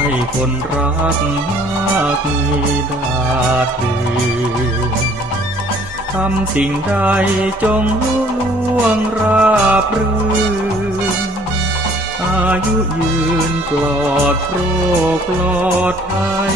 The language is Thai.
ให้คนรักมากมีดาดดืนทำสิ่งใดจงลุล่วงราบรื่น อายุยืนปลอดโรคปลอดภัย